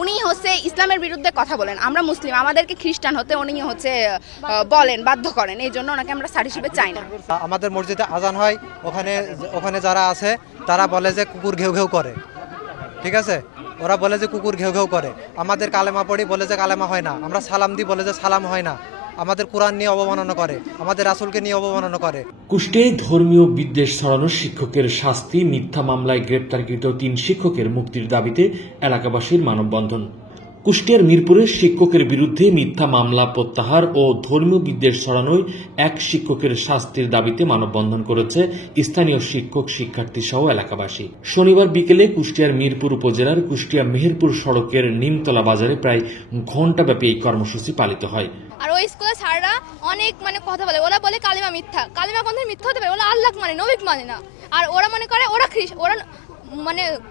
উনি হচ্ছে ইসলামের বিরুদ্ধে কথা বলেন, আমরা মুসলিম, আমাদেরকে খ্রিস্টান হতে উনি হচ্ছে বলেন, বাধ্য করেন, এই জন্য ওনাকে আমরা স্যার হিসেবে চাই না। আমাদের মসজিদে আজান হয়, ওখানে যারা আছে তারা বলে যে কুকুর ঘেউ ঘেউ করে, ঠিক আছে, ওরা বলে যে কুকুর ঘেউ ঘেউ করে। আমাদের কালেমা পড়ি বলে যে কালেমা হয় না, আমরা সালাম দিই বলে যে সালাম হয় না, আমাদের কোরআন নিয়ে অবমাননা করে, আমাদের রাসূলকে নিয়ে অবমাননা করে। কুষ্টিয়ায় ধর্মীয় বিদ্বেষ ছড়ানো শিক্ষকের শাস্তি, মিথ্যা মামলায় গ্রেপ্তারকৃত 3 শিক্ষকের মুক্তির দাবিতে এলাকাবাসীর মানববন্ধন। কুষ্টিয়ার মিরপুরের শিক্ষকের বিরুদ্ধে মিথ্যা মামলা প্রত্যাহার ও ধর্মীয় বিদ্বেষ ছড়ানোয় 1 শিক্ষকের শাস্তির দাবিতে মানববন্ধন করেছে স্থানীয় শিক্ষক, শিক্ষার্থী সহ এলাকাবাসী। শনিবার বিকেলে কুষ্টিয়ার মিরপুর উপজেলার কুষ্টিয়া মেহেরপুর সড়কের নিমতলা বাজারে প্রায় ঘণ্টাব্যাপী এই কর্মসূচি পালিত হয়। আর ওই স্কুলে স্যাররা অনেক কথা বলে, ওরা বলে কালিমা মিথ্যা, কালিমা কোন মিথ্যা হতে পারে, ওরা আল্লাহ মানে নবী মানে না। আর ওরা মনে করে ওরা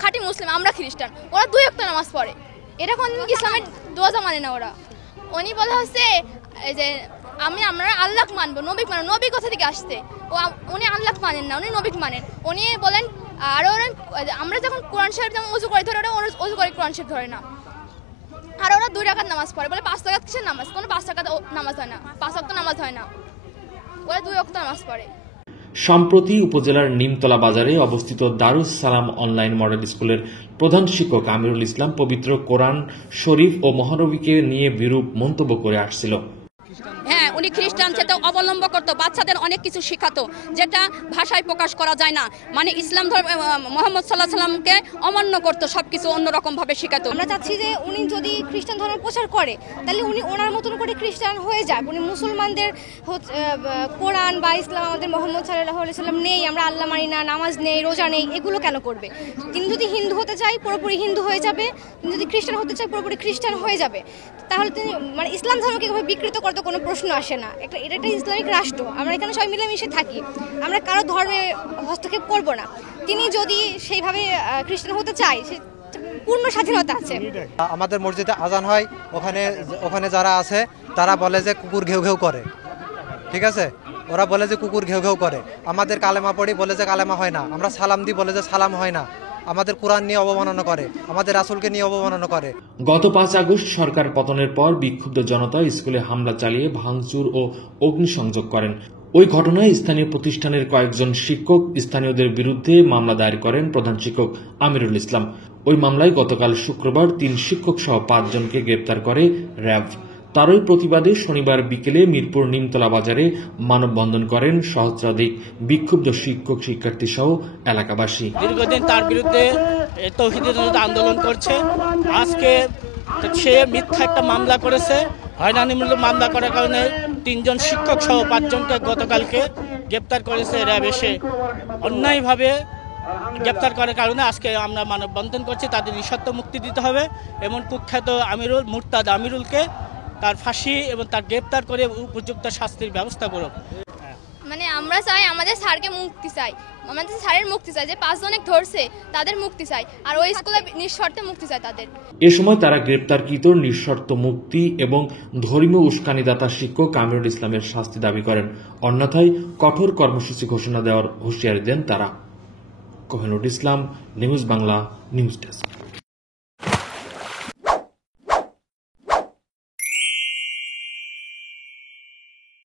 খাঁটি মুসলিম, আমরা খ্রিস্টান, ওরা 2 ওয়াক্ত নামাজ পড়ে, এটা কোন ইসলামের দোয়া মানে না। ওরা উনি বলা হচ্ছে যে আমরা আল্লাহ মানবো, নবী মানবো, নবী কোথা থেকে আসছে, উনি আল্লাহ মানেন না, উনি নবী মানেন। উনি বলেন আর আমরা যখন কোরআন শরীফ যেমন ওযু করে ধরে, ওরা ওযু করে কোরআন শরীফ ধরে না। আর ওরা 2 রাকাত নামাজ পড়ে, বলে 5 রাকাত কিসের নামাজ, কোনো 5 রাকাত নামাজ হয় না, 5 ওয়াক্ত নামাজ হয় না, ওরা 2 ওয়াক্ত নামাজ পড়ে। সম্প্রতি উপজেলার নিমতলা বাজারে অবস্থিত দারুস সালাম অনলাইন মডেল স্কুলের প্রধান শিক্ষক আমিরুল ইসলাম পবিত্র কোরআন শরীফ ও মহানবীকে নিয়ে বিরূপ মন্তব্য করে আসছিল। হ্যাঁ, উনি খ্রিস্টান সেটা অবলম্বন করতো, বাচ্চাদের অনেক কিছু শেখাতো যেটা ভাষায় প্রকাশ করা যায় না, মানে ইসলাম ধর্ম মোহাম্মদ সাল্লাল্লাহু আলাইহি সাল্লামকে অমান্য করতো, সবকিছু অন্যরকম ভাবে শেখাতো। আমরা চাচ্ছি যে উনি যদি খ্রিস্টান ধর্ম প্রচার করে তাহলে উনি ওনার মতন করে খ্রিস্টান হয়ে যাক। উনি মুসলমানদের কোরআন বা ইসলাম, আমাদের মোহাম্মদ সাল্লাল্লাহু আলাইহি সাল্লাম নেই, আমরা আল্লাহ মানি না, নামাজ নেই, রোজা নেই, এগুলো কেন করবে? তিনি যদি হিন্দু হতে চায় পুরোপুরি হিন্দু হয়ে যাবে, তিনি যদি খ্রিস্টান হতে চায় পুরোপুরি খ্রিস্টান হয়ে যাবে। তাহলে তিনি ইসলাম ধর্মকে এভাবে বিকৃত করতে কোনো প্রশ্ন আসে না। এটা একটা ইসলামিক রাষ্ট্র, আমরা এখানে সবাই মিলেমিশে থাকি, আমরা কারো ধর্মে হস্তক্ষেপ করব না। তিনি যদি সেইভাবে খ্রিস্টান হতে চায়, পূর্ণ স্বাধীনতা আছে। আমাদের মসজিদে আজান হয়, ওখানে যারা আছে তারা বলে যে কুকুর ঘেউ ঘেউ করে, ঠিক আছে, ওরা বলে যে কুকুর ঘেউ ঘেউ করে। আমাদের কালেমা পড়ি বলে যে কালেমা হয় না, আমরা সালাম দিই বলে যে সালাম হয় না, আমাদের কোরআন নিয়ে অবমাননা করে, আমাদের রাসূলকে নিয়ে অবমাননা করে। গত 5 আগস্ট সরকার পতনের পর বিক্ষুব্ধ জনতা স্কুলে হামলা চালিয়ে ভাঙচুর ও অগ্নিসংযোগ করেন। ওই ঘটনায় স্থানীয় প্রতিষ্ঠানের কয়েকজন শিক্ষক স্থানীয়দের বিরুদ্ধে মামলা দায়ের করেন প্রধান শিক্ষক আমিরুল ইসলাম। ওই মামলায় গতকাল শুক্রবার 3 শিক্ষক সহ 5 জনকে গ্রেপ্তার করে র্যাব। তারই প্রতিবাদে শনিবার বিকেলে মিরপুর নিমতলা বাজারে মানববন্ধন করেন সহস্রাধিক বিক্ষুব্ধ শিক্ষক, শিক্ষার্থী সহ এলাকাবাসী। দীর্ঘদিন তার বিরুদ্ধে তৌহিদি জনতা আন্দোলন করছে। আজকে সে মিথ্যা একটা মামলা করেছে, হয়রানিমূলক মামলা করার কারণে 3 জন শিক্ষক সহ 5 জনকে গতকালকে গ্রেপ্তার করেছে র্যাব। এসে অন্যায়ভাবে গ্রেপ্তার করার কারণে আজকে আমরা মানববন্ধন করছি, তাদের নিঃশর্ত মুক্তি দিতে হবে এবং কুখ্যাত মুরতাদ আমিরুলকে তার ফাঁসি এবং তার গ্রেপ্তার করে উপযুক্ত শাস্তির ব্যবস্থা করুক। আমরা চাই আমাদের স্যারকে মুক্তি চাই, আমাদের স্যারের মুক্তি চাই, যে 5 জনের ধরছে তাদের মুক্তি চাই, আর ওই স্কুলে নিঃশর্তে মুক্তি চাই তাদের। এ সময় তারা গ্রেপ্তারকৃত নিঃশর্ত মুক্তি এবং ধর্মীয় উস্কানিদাতা শিক্ষক আমিরুল ইসলামের শাস্তি দাবি করেন, অন্যথায় কঠোর কর্মসূচি ঘোষণা দেওয়ার হুঁশিয়ারি দেন তারা। কোহিনুর ইসলাম, নিউজ বাংলা, নিউজ ডেস্ক।